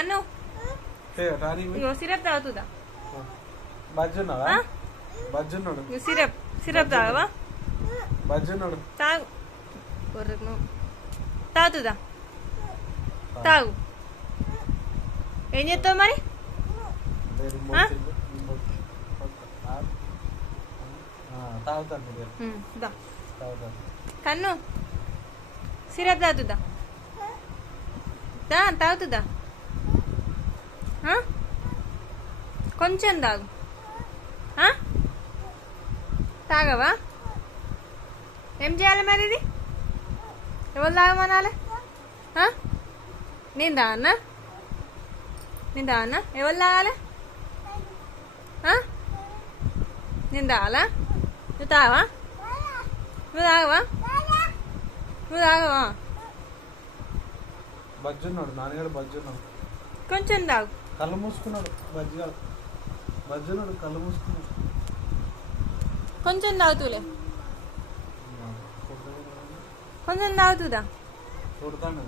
కన్ను రాని ఇగో సిరప్ తాగుతుందా బజ్జున్నావా బజ్జున్నాడు ఇగో సిరప్ తాగవా బజ్జున్నాడు తాగు తాగుతుందా తాగు ఏం చేస్తావు మరి తాగుతాను దా తాగుతాను కన్ను సిరప్ తాగుతుందా తాగుతుందా కొంచెం తాగు తాగవా ఏం చేయాలి మరి ఇది ఎవరు తాగమనాలి నేను తాగన్నా ఎవరు తాగాలి నేను తాగాలా నువ్వు తాగవా నువ్వు తాగవా బజ్జున్నాడు నాన్నగారు బజ్జున్నాడు కొంచెం తాగు కళ్ళు మూసుకున్నాడు బజ్జున్నాడు కళ్ళు మూసుకున్నాడు కొంచెం తాగుతూలే కొంచెం తాగుతుందా కొడతాను